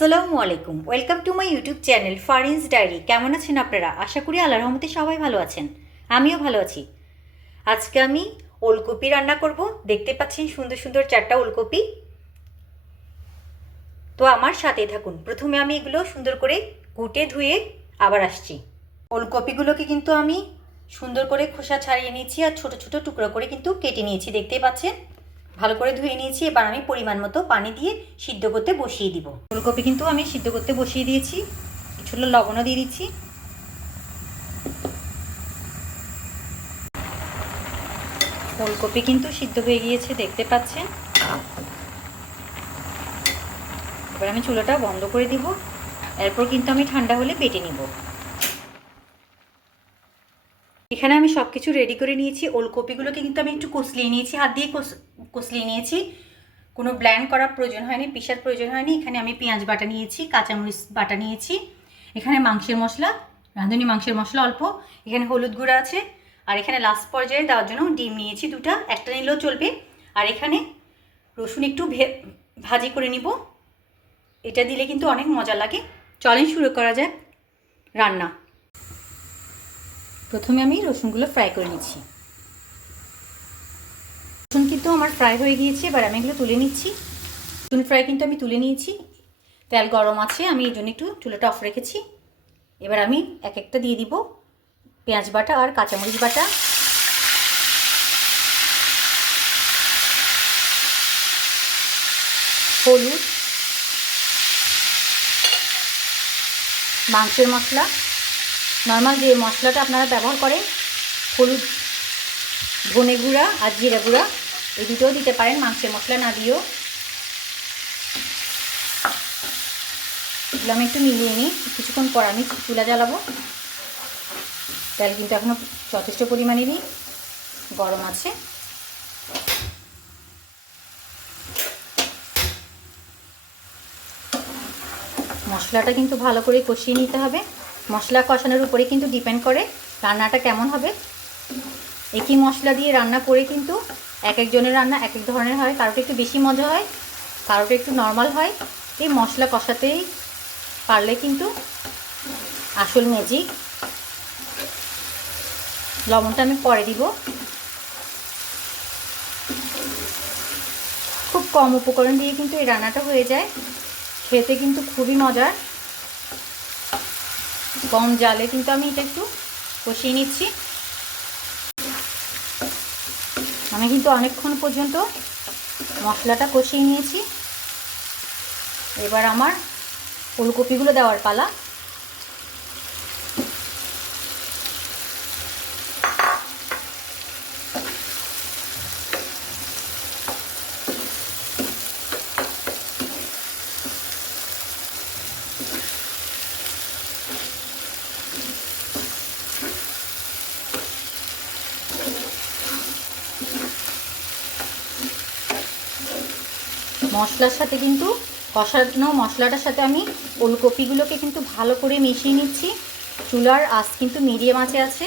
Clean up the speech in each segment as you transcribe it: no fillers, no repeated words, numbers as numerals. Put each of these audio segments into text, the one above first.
আসসালামু আলাইকুম, welcome to my YouTube channel Farin's diary. কেমন আছেন আপনারা? আশা করি আল্লাহর রহমতে সবাই ভালো আছেন, আমিও ভালো আছি। আজকে আমি ওলকপি রান্না করব। দেখতে পাচ্ছেন সুন্দর সুন্দর 4টা ওলকপি। তো আমার সাথেই থাকুন। প্রথমে আমি এগুলো সুন্দর করে কুটে ধুয়ে আবার আসছি। ওলকপিগুলোকে কিন্তু আমি সুন্দর করে খোসা ছাড়িয়ে নিয়েছি আর ছোট ছোট টুকরো করে কিন্তু কেটে নিয়েছি, দেখতেই পাচ্ছেন। ভালো করে ধুয়ে নিয়েছি। এবার আমি পরিমাণ মতো পানি দিয়ে সিদ্ধ করতে বসিয়ে দিব। ফুলকপি কিন্তু আমি সিদ্ধ করতে বসিয়ে দিয়েছি, কিছুটা লবণও দিয়ে দিচ্ছি। ফুলকপি কিন্তু সিদ্ধ হয়ে গিয়েছে, দেখতে পাচ্ছেন। এবার আমি চুলাটা বন্ধ করে দিব। এরপর কিন্তু আমি ঠান্ডা হলে বেটে নিব। এখানে আমি সব কিছু রেডি করে নিয়েছি। ওলকপিগুলোকে কিন্তু আমি একটু কষলিয়ে নিয়েছি, হাত দিয়ে কষলিয়ে নিয়েছি। কোনো ব্ল্যান্ড করার প্রয়োজন হয়নি, পিষার প্রয়োজন হয়নি। এখানে আমি পেঁয়াজ বাটা নিয়েছি, কাঁচামরিচ বাটা নিয়েছি। এখানে মাংসের মশলা, রাঁধুনি মাংসের মশলা অল্প। এখানে হলুদ গুঁড়া আছে। আর এখানে লাস্ট পর্যায়ে দেওয়ার জন্য ডিম নিয়েছি দুটা, একটা নিলেও চলবে। আর এখানে রসুন একটু ভাজি করে নিব। এটা দিলে কিন্তু অনেক মজা লাগে। চলেন শুরু করা যাক রান্না। প্রথমে আমি রসুনগুলো ফ্রাই করে নিচ্ছি। রসুন কিন্তু আমার ফ্রাই হয়ে গিয়েছে। এবার আমি এগুলো তুলে নিচ্ছি। রসুন ফ্রাই কিন্তু আমি তুলে নিয়েছি। তেল গরম আছে, আমি এই জন্য একটু চুলাটা অফ রেখেছি। এবার আমি এক একটা দিয়ে দিব পেঁয়াজ বাটা আর কাঁচামরিচ বাটা। হলুদ, মাংসের মশলা, নর্মাল যে মশলাটা আপনারা ব্যবহার করেন, হলুদ, ধনে গুঁড়া আর জিরা গুঁড়া, এই দুটোও দিতে পারেন, মাংসের মশলা না দিয়েও। এগুলো আমি একটু মিলিয়ে নিই। কিছুক্ষণ পর আমি চুলা জ্বালাবো। তেল কিন্তু এখনও যথেষ্ট পরিমাণেরই গরম আছে। মশলাটা কিন্তু ভালো করে কষিয়ে নিতে হবে। মশলা কষানোর উপরে কিন্তু ডিপেন্ড করে রান্নাটা কেমন হবে। একই মশলা দিয়ে রান্না করে কিন্তু এক একজনের রান্না এক এক ধরনের হয়। কারোটা একটু বেশি মজা হয়, কারোটা একটু নর্মাল হয়। এই মশলা কষাতেই পারলে কিন্তু আসল ম্যাজিক। লবণটা আমি পরে দিব। খুব কম উপকরণ দিয়ে কিন্তু এই রান্নাটা হয়ে যায়, খেতে কিন্তু খুবই মজার। কম জালে কিন্তু আমি এটা একটু কষিয়ে নিচ্ছি। আমি কিন্তু অনেকক্ষণ পর্যন্ত মশলাটা কষিয়ে নিয়েছি। এবার আমার ফুলকপিগুলো দেওয়ার পালা। মশলার সাথে কিন্তু কষানো মশলাটার সাথে আমি ওলকপিগুলোকে কিন্তু ভালো করে মিশিয়ে নিচ্ছি। চুলার আঁচ কিন্তু মিডিয়াম আঁচে আছে।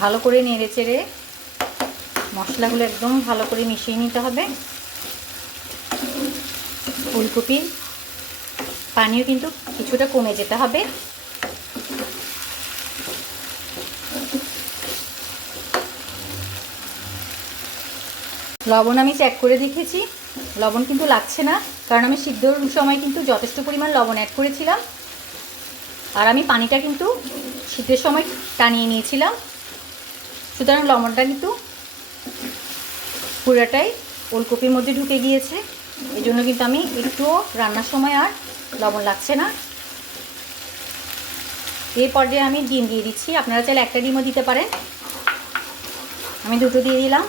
ভালো করে নেড়ে চেড়ে মশলাগুলো একদম ভালো করে মিশিয়ে নিতে হবে। ফুলকপির পানিও কিন্তু কিছুটা কমে যেতে হবে। লবণ আমি চেক করে দেখেছি, লবণ কিন্তু লাগছে না, কারণ আমি সিদ্ধর সময় কিন্তু যথেষ্ট পরিমাণ লবণ অ্যাড করেছিলাম। আর আমি পানিটা কিন্তু সিদ্ধের সময় টানিয়ে নিয়েছিলাম, সুতরাং লবণটা কিন্তু পুরোটাই ওলকপির মধ্যে ঢুকে গিয়েছে। এই জন্য কিন্তু আমি একটুও রান্নার সময় আর লবণ লাগছে না। এই পর্যায়ে আমি ডিম দিয়ে দিচ্ছি। আপনারা চাইলে একটা ডিমও দিতে পারেন, আমি দুটো দিয়ে দিলাম।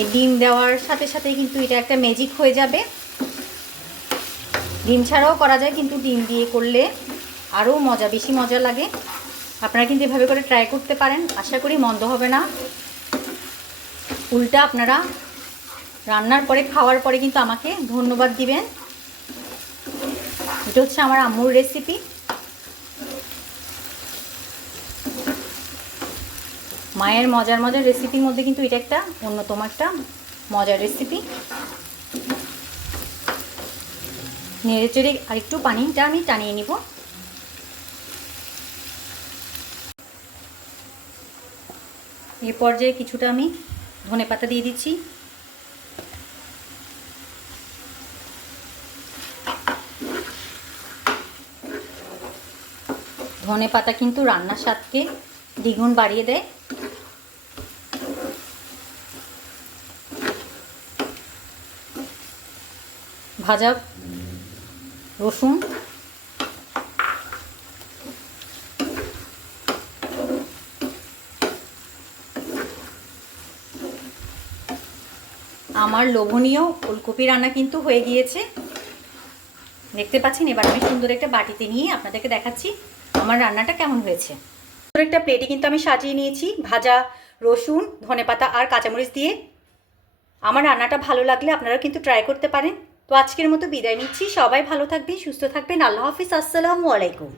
এই ডিম দেওয়ার সাথে সাথে কিন্তু এটা একটা ম্যাজিক হয়ে যাবে। ডিম ছাড়াও করা যায়, কিন্তু ডিম দিয়ে করলে আরও বেশি মজা লাগে। আপনারা কিন্তু এভাবে করে ট্রাই করতে পারেন, আশা করি মন্দ হবে না। উল্টা আপনারা রান্নার পরে খাওয়ার পরে কিন্তু আমাকে ধন্যবাদ দিবেন। এটা হচ্ছে আমার আম্মুর রেসিপি। মায়ের মজার মজার রেসিপির মধ্যে কিন্তু এটা একটা অন্যতম একটা মজার রেসিপি। নেড়ে চেড়ে আরেকটু পানিটা আমি টানিয়ে নিব। এই পর্যায়ে কিছুটা আমি ধনেপাতা দিয়ে দিচ্ছি। ধনেপাতা কিন্তু রান্নার স্বাদকে দ্বিগুণ বাড়িয়ে দেয়। ভাজা রসুন, আমার লোভনীয় ওলকপি রান্না কিন্তু হয়ে গিয়েছে, দেখতে পাচ্ছেন। এবার আমি সুন্দর একটা বাটিতে নিয়ে আপনাদেরকে দেখাচ্ছি আমার রান্নাটা কেমন হয়েছে। সুন্দর একটা প্লেটে কিন্তু আমি সাজিয়ে নিয়েছি ভাজা রসুন, ধনেপাতা আর কাঁচামরিচ দিয়ে। আমার রান্নাটা ভালো লাগলে আপনারাও কিন্তু ট্রাই করতে পারেন। তো আজকের মতো বিদায় নিচ্ছি। সবাই ভালো থাকবেন, সুস্থ থাকবেন। আল্লাহ হাফিজ, আসসালামু আলাইকুম।